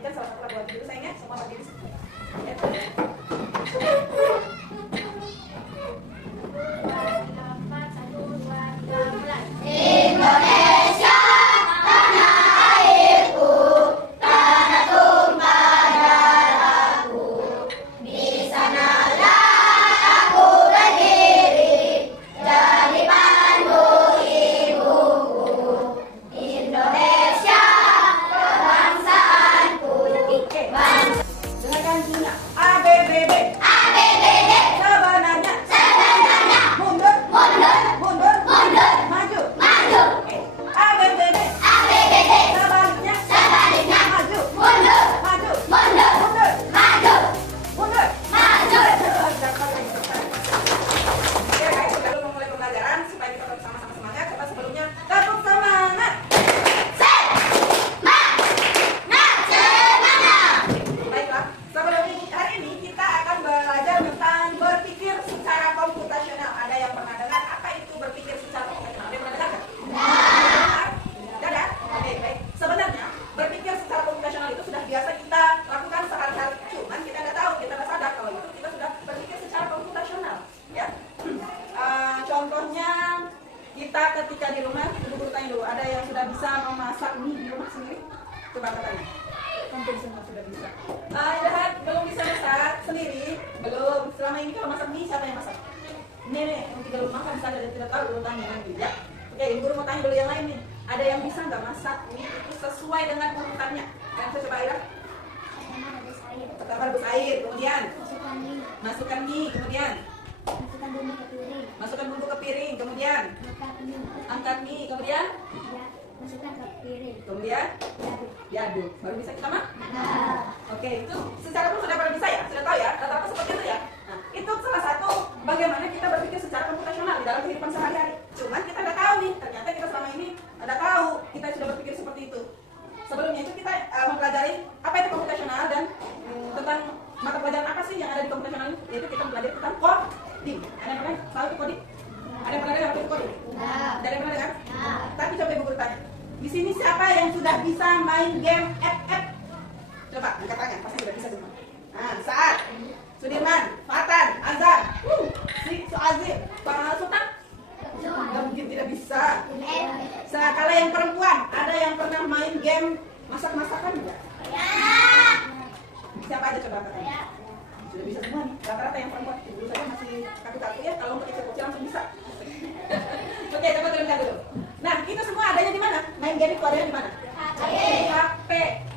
lanjutkan salah satu lagu dulu sayangnya, semua berdiri semua. Ya. Indonesia, tanah airku, tanah tumpah darahku. Di sanalah aku berdiri, jadi pandu ibuku. Indonesia, kebangsaanku. Dengarkan bunyinya ABBD. ABBD. Sebenarnya mundur, Mundur, mundur, mundur, maju, maju. ABBD. ABBD. Sebaliknya, Sebaliknya, maju, mundur, maju, mundur, mundur, maju, mundur. maju. Oke, baik, sebelum memulai pembelajaran supaya kita tetap sama-sama semangat, coba sebelumnya tepuk semangat. Baiklah, sebelum hari ini kita akan belajar tentang berpikir secara komputasional. Ada yang pernah dengar apa itu berpikir secara komputasional? Ada yang pernah dengar? Dengar? Oke, baik. Sebenarnya berpikir secara komputasional itu sudah biasa kita lakukan sehari-hari. Cuman kita nggak tahu, kita nggak sadar kalau itu kita sudah berpikir secara komputasional. Ya. Contohnya kita ketika di rumah, guru tanya dulu, ada yang sudah bisa memasak mie di rumah sendiri? Coba tanya. Hampir semua sudah bisa. Lihat, belum bisa masak sendiri, belum. Selama ini kalau masak mie siapa yang masak? Nenek yang tinggal rumah kan bisa ada yang tidak tahu, guru tanya nanti ya. Oke, guru mau tanya dulu yang lain nih. Ada yang bisa nggak masak mie itu sesuai dengan urutannya? Kan saya coba Aira. Pertama rebus air, kemudian masukkan mie, kemudian masukkan bumbu ke piring, kemudian angkat mie, kemudian diaduk, baru bisa kita makan. Oke, itu secara umum sudah pada bisa ya, sudah tahu ya, rata-rata seperti itu ya. Nah, itu salah satu bagaimana kita berpikir secara komputasional di dalam kehidupan sehari-hari. Cuman kita nggak tahu nih, ternyata kita selama ini ada tahu kita sudah berpikir seperti itu. Sebelumnya itu kita mempelajari apa itu komputasional dan tentang mata pelajaran apa sih yang ada di komputasional itu, yaitu kita belajar tentang coding. Ada yang pernah tahu itu coding? Ada yang pernah dengar apa itu coding? Ada yang pernah dengar? Tapi coba ibu guru tanya. Di sini siapa yang sudah bisa main game FF? Coba angkat tangan, pasti sudah bisa semua. Nah, Saat, Sudirman, Fatan, Azhar, si Soazir, Pak Sultan? Nggak mungkin tidak bisa. Kalau yang perempuan, ada yang pernah main game masak-masakan enggak? Siapa aja coba angkat tangan? Sudah bisa semua nih, rata-rata yang perempuan. Dulu saya masih kaku-kaku ya, kalau untuk kecil-kecil langsung bisa. Oke, coba turunkan dulu. Nah, itu semua adanya di mana? Main game itu adanya di mana? Di HP.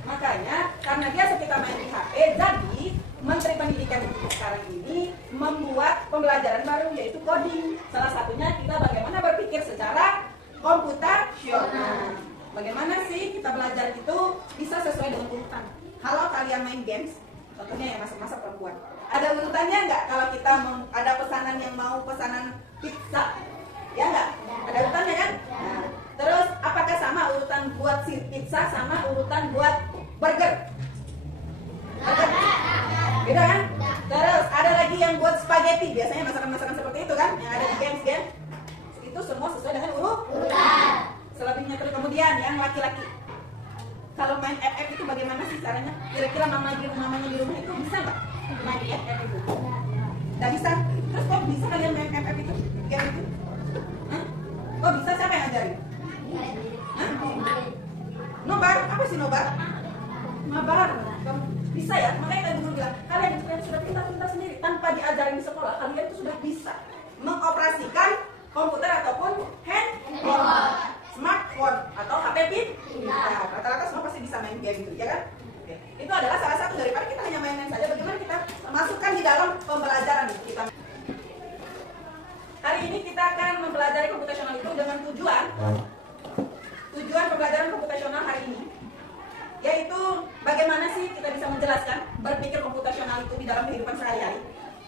Makanya, karena dia kita main di HP, jadi Menteri Pendidikan itu sekarang ini membuat pembelajaran baru, yaitu coding. Salah satunya kita bagaimana berpikir secara komputasional. Bagaimana sih kita belajar itu bisa sesuai dengan urutan. Kalau kalian main games, contohnya yang masak-masak perempuan, ada urutannya nggak? Kalau kita ada pesanan yang mau pesanan pizza, ya nggak? Ada urutannya kan? Nah, terus apakah sama urutan buat si pizza sama urutan buat burger? Beda kan? Terus ada lagi yang buat spaghetti, biasanya masakan-masakan seperti itu kan, yang ada di games-game. Itu semua sesuai dengan urutan. Selebihnya terus kemudian yang laki-laki. Kalau main FF itu bagaimana sih caranya? Kira-kira mamanya di rumah itu bisa nggak main FF itu? Nggak bisa. Terus kok bisa kalian main FF itu? Game itu? Hah? Kok bisa? Siapa yang ngajarin? Hah? Nobar? Apa sih nobar? Mabar. Bisa ya? Makanya tadi guru bilang, kalian sudah pintar-pintar sendiri tanpa diajarin di sekolah, kalian itu sudah bisa mengoperasikan komputer ataupun handphone, smartphone atau HP pintar. Rata-rata semua pasti bisa main game itu, ya kan? Oke. Itu adalah salah satu daripada kita hanya main-main saja. Bagaimana kita masukkan di dalam pembelajaran kita. Hari ini kita akan mempelajari komputasional itu dengan tujuan pembelajaran komputasional hari ini, yaitu bagaimana sih kita bisa menjelaskan berpikir komputasional itu di dalam kehidupan sehari-hari.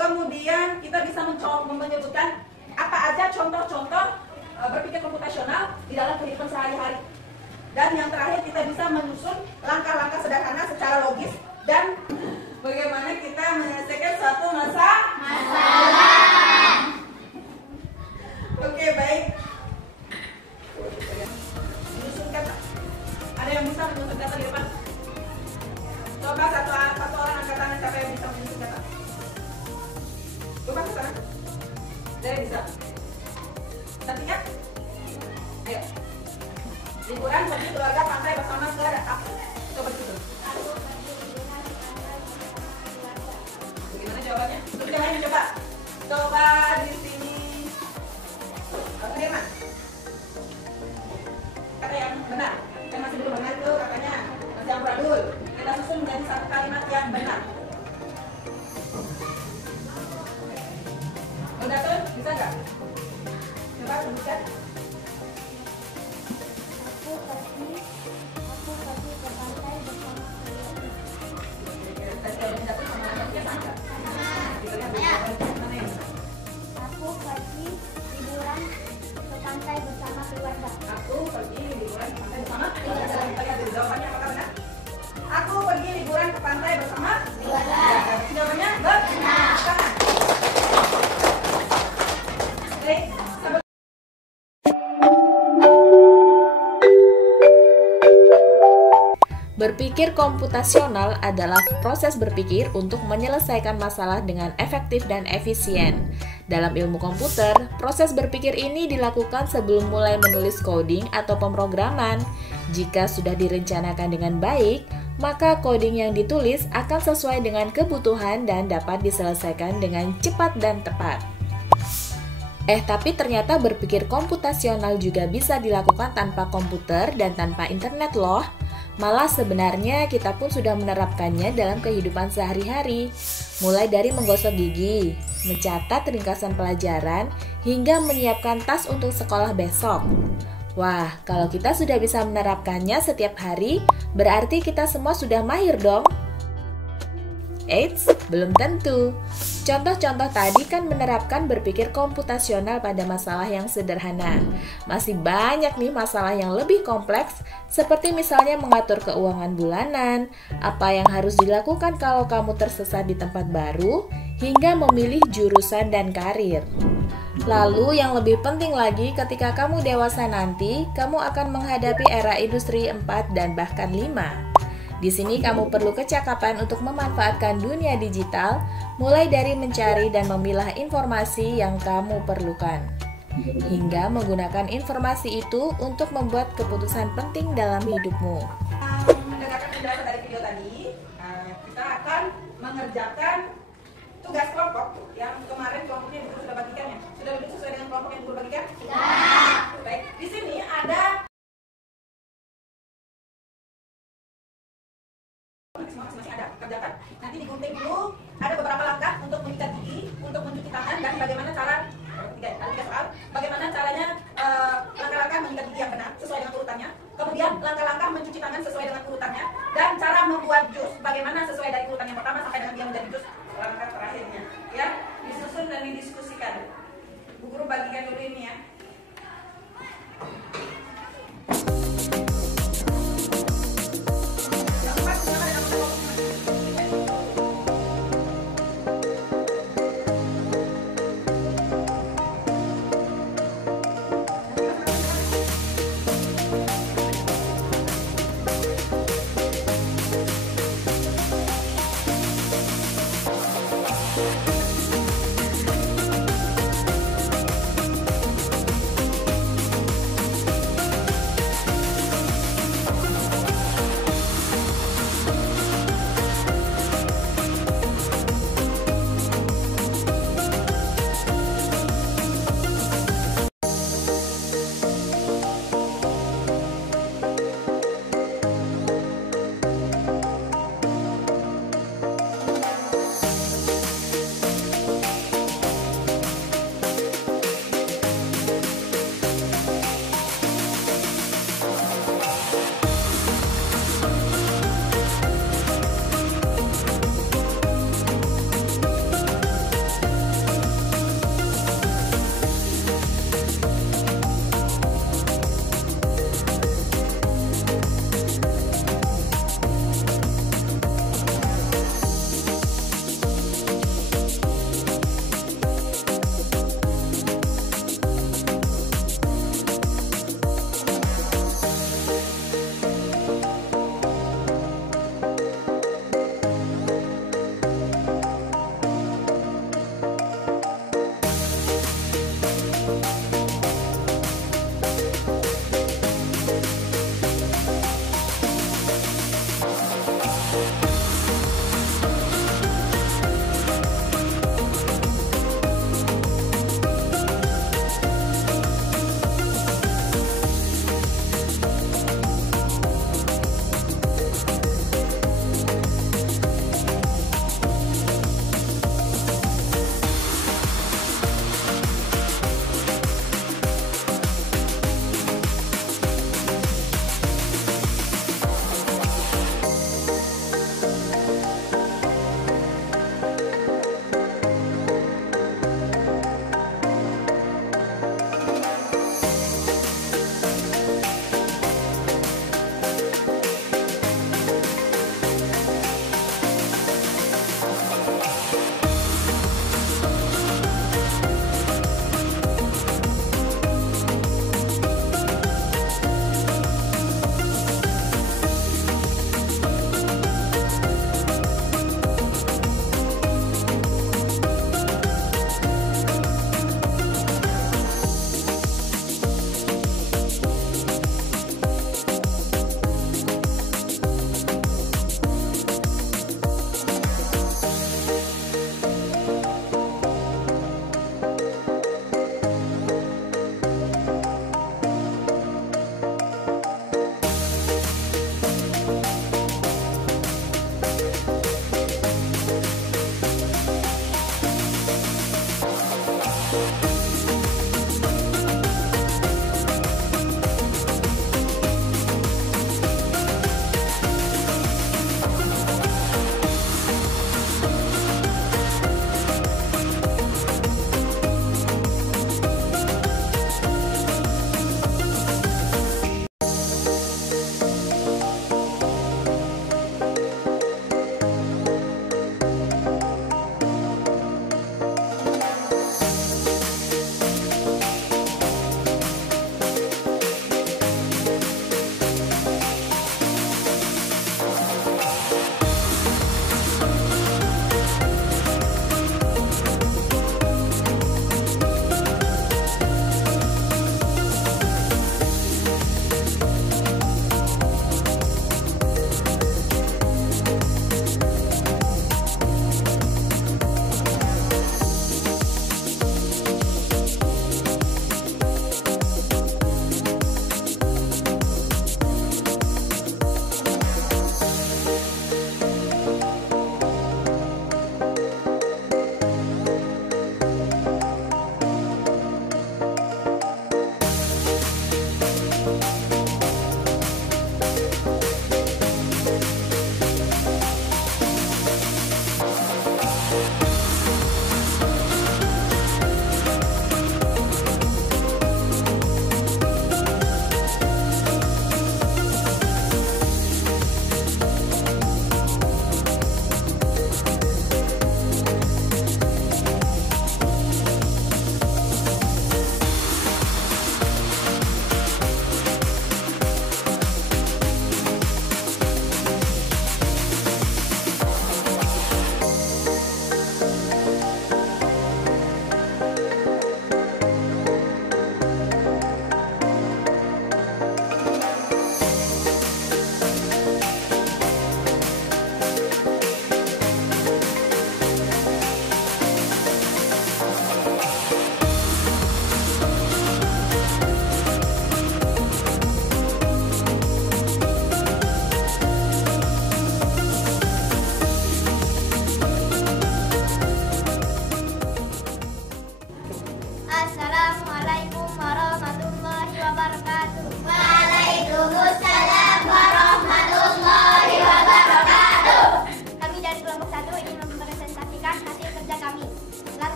Kemudian kita bisa menyebutkan apa aja contoh-contoh berpikir komputasional di dalam kehidupan sehari-hari. Dan yang terakhir kita bisa menyusun langkah-langkah sederhana secara logis dan bagaimana kita menyelesaikan suatu masalah. Oke, baik. Menyusun kata. Ada yang bisa menyusun kata di depan? Coba satu orang angkat tangan siapa yang bisa menunjuk kata. Coba ke sana. Dari bisa. Nantinya. Ayo. Liburan pergi keluarga pantai bersama ke apa? Coba gitu. Bagaimana jawabannya? Terus yang lain coba. Coba di sini. Oke, Firman. Kata yang benar. Yang masih belum benar itu katanya masih amburadul. Kita susun menjadi satu kalimat yang benar. Udah tuh, bisa nggak? Coba tunjukkan. Aku pergi ke pantai bersama keluarga. Aku pergi liburan ke pantai bersama keluarga. Aku pergi liburan ke pantai bersama keluarga. Kita lihat dulu jawabannya apakah benar? Aku pergi liburan ke pantai bersama keluarga. Jawabannya benar. Baik, Berpikir komputasional adalah proses berpikir untuk menyelesaikan masalah dengan efektif dan efisien. Dalam ilmu komputer, proses berpikir ini dilakukan sebelum mulai menulis coding atau pemrograman. Jika sudah direncanakan dengan baik, maka coding yang ditulis akan sesuai dengan kebutuhan dan dapat diselesaikan dengan cepat dan tepat. Tapi ternyata berpikir komputasional juga bisa dilakukan tanpa komputer dan tanpa internet loh. Malah sebenarnya kita pun sudah menerapkannya dalam kehidupan sehari-hari. Mulai dari menggosok gigi, mencatat ringkasan pelajaran, hingga menyiapkan tas untuk sekolah besok. Wah, kalau kita sudah bisa menerapkannya setiap hari, berarti kita semua sudah mahir dong. Eits, belum tentu. Contoh-contoh tadi kan menerapkan berpikir komputasional pada masalah yang sederhana. Masih banyak nih masalah yang lebih kompleks, seperti misalnya mengatur keuangan bulanan, apa yang harus dilakukan kalau kamu tersesat di tempat baru, hingga memilih jurusan dan karir. Lalu yang lebih penting lagi, ketika kamu dewasa nanti, kamu akan menghadapi era industri 4 dan bahkan 5. Di sini kamu perlu kecakapan untuk memanfaatkan dunia digital, mulai dari mencari dan memilah informasi yang kamu perlukan, hingga menggunakan informasi itu untuk membuat keputusan penting dalam hidupmu. Mendengarkan penjelasan dari video tadi, kita akan mengerjakan tugas kelompok yang kemarin kelompoknya Guru sudah bagikannya. Sudah lebih sesuai dengan kelompok yang Guru bagikan? Sudah. Baik, di sini ada masing-masing ada kerjakan. Nanti digunting dulu. Ada beberapa langkah untuk menyikat gigi, untuk mencuci tangan, dan bagaimana cara ada tiga soal. Bagaimana caranya langkah-langkah menyikat gigi yang benar sesuai dengan urutannya. Kemudian langkah-langkah mencuci tangan sesuai dengan urutannya, dan cara membuat jus bagaimana sesuai dari urutan yang pertama sampai dengan dia menjadi jus langkah terakhirnya. Ya, disusun dan didiskusikan. Bu Guru bagikan dulu ini ya.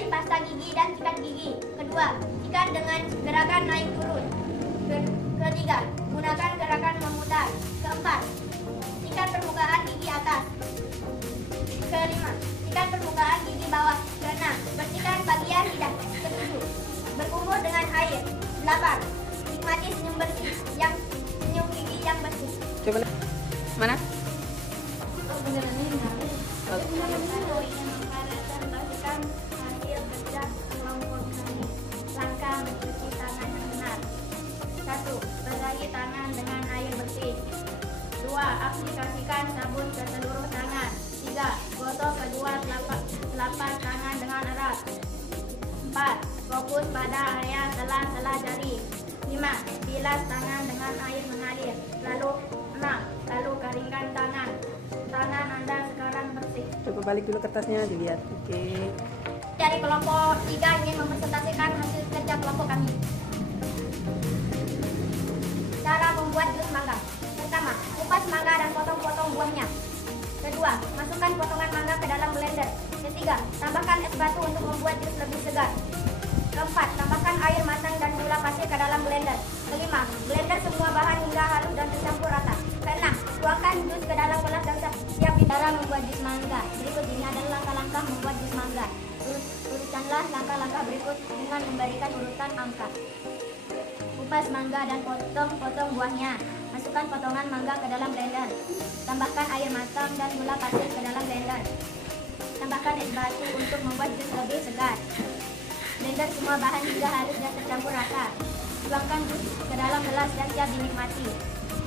Ambil pasta gigi dan sikat gigi. Kedua, sikat dengan gerakan naik turun. Ketiga, gunakan gerakan memutar. Keempat, sikat permukaan gigi atas. Kelima, sikat permukaan gigi bawah. Keenam, bersihkan bagian lidah. Ketujuh, berkumur dengan air. 8, nikmati senyum bersih senyum gigi yang bersih. Coba mana? Kalau ingin memperhatikan bersihkan hasil kerja kelompok kami. Langkah mencuci tangan yang benar. 1. Basahi tangan dengan air bersih. 2. Aplikasikan sabun ke seluruh tangan. 3. Gosok kedua telapak tangan dengan erat. 4. Fokus pada area sela-sela jari. 5. Bilas tangan dengan air mengalir. Lalu 6. Lalu keringkan tangan. Tangan Anda sekarang bersih. Coba balik dulu kertasnya dilihat. Oke. Dari kelompok 3 ingin mempresentasikan hasil kerja kelompok kami. Cara membuat jus mangga. Pertama, kupas mangga dan potong-potong buahnya. Kedua, masukkan potongan mangga ke dalam blender. Ketiga, tambahkan es batu untuk membuat jus lebih segar. Keempat, tambahkan air matang dan gula pasir ke dalam blender. Kelima, blender semua bahan hingga halus dan tercampur rata. Keenam, tuangkan jus ke dalam gelas dan siap di cara membuat jus mangga. Berikut ini adalah langkah-langkah membuat jus mangga. Urutkanlah langkah-langkah berikut dengan memberikan urutan angka. Kupas mangga dan potong-potong buahnya. Masukkan potongan mangga ke dalam blender. Tambahkan air matang dan gula pasir ke dalam blender. Tambahkan es batu untuk membuat jus lebih segar. Blender semua bahan hingga halus dan tercampur rata. Tuangkan jus ke dalam gelas dan siap dinikmati.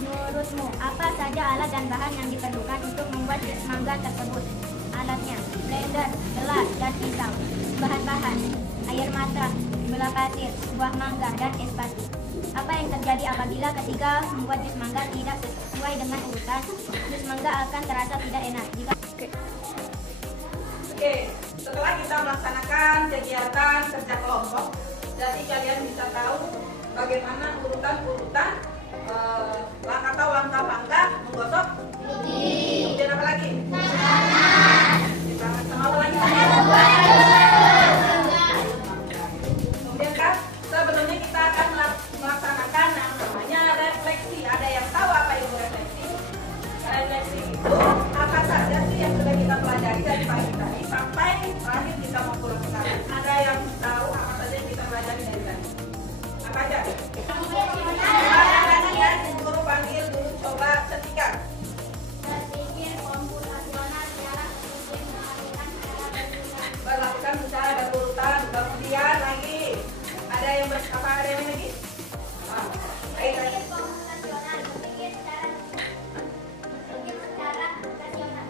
Menurutmu, apa saja alat dan bahan yang diperlukan untuk membuat jus mangga tersebut? Alatnya, blender, gelas, dan pisau. Bahan-bahan, air matang, gula pasir, buah mangga, dan es batu. Apa yang terjadi apabila ketika membuat jus mangga tidak sesuai dengan urutan? Jus mangga akan terasa tidak enak. Oke, setelah kita melaksanakan kegiatan kerja kelompok, jadi kalian bisa tahu bagaimana urutan-urutan langkah-langkah menggosok gigi. Kemudian apa lagi? Sama apa lagi? Kemudian kan sebelumnya kita akan melaksanakan yang namanya refleksi. Ada yang tahu apa itu refleksi? Refleksi itu apa saja sih yang sudah kita pelajari dari pagi tadi sampai terakhir kita mau pulang sekarang? Ada yang tahu apa saja yang kita pelajari dari tadi? Apa aja? Guru panggil dulu, coba setika. Berpikir komputasional ialah Berlakukan secara berurutan. Kemudian lagi ada yang apa? Ada yang lagi?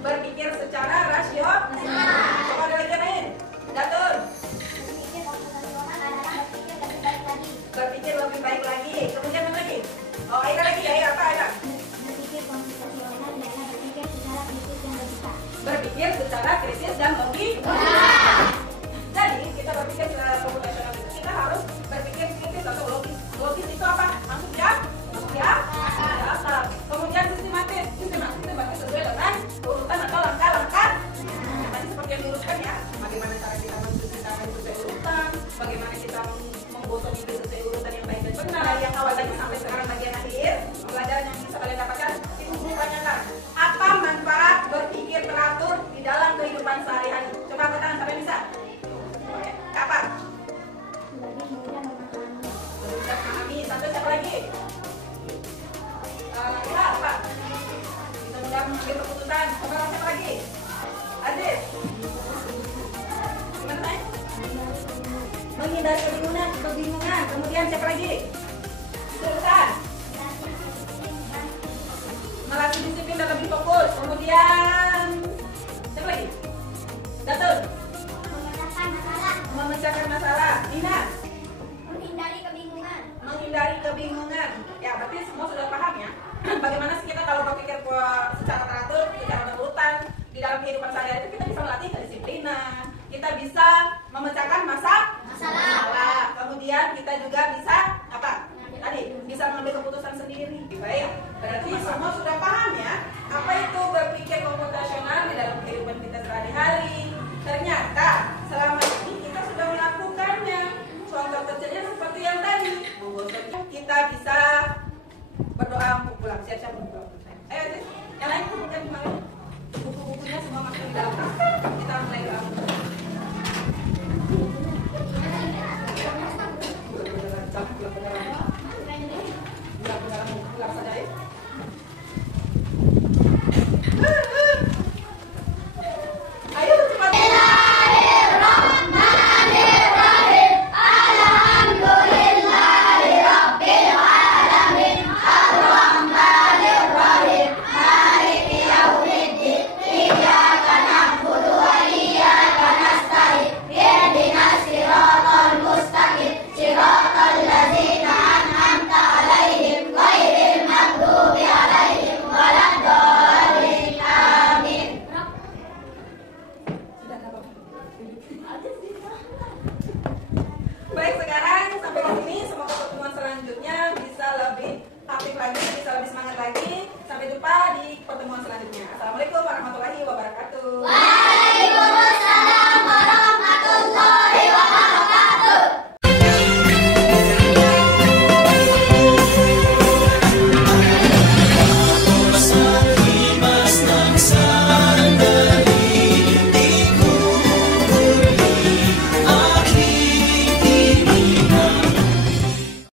Berpikir secara rasional. Coba ada lagi yang lain? Datur. Berpikir lebih baik lagi. Kemudian apa lagi? Oh, ada lagi ya? Apa ada? Berpikir secara kritis dan logika. Jadi kita berpikir secara komputasional itu kita harus berpikir kritis atau logis. Logis itu apa? Masuk ya? Akal. Kemudian sistematis sesuai dengan urutan atau langkah-langkah. Tadi seperti yang diurutkan ya. Bagaimana cara kita mencuci tangan sesuai urutan? Bagaimana kita menggosok gigi sesuai urutan yang baik dan benar? Yang awal tadi sampai sekarang bagian akhir pelajaran yang bisa kalian dapatkan itu tanyakan apa manfaat berpikir teratur di dalam kehidupan sehari-hari. Coba angkat tangan sampai bisa. Kapan? Lebih mudah memahami. Satu siapa lagi? Ya apa? Bisa mudah mengambil keputusan. Coba siapa lagi? Aziz. Gimana saya? Menghindari kebingungan. Kemudian siapa lagi? Sultan. Melatih disiplin dan lebih fokus. Kemudian siapa lagi? Datul. Memecahkan masalah. Nina. Menghindari kebingungan. Ya, berarti semua sudah paham ya. Bagaimana sih kita kalau berpikir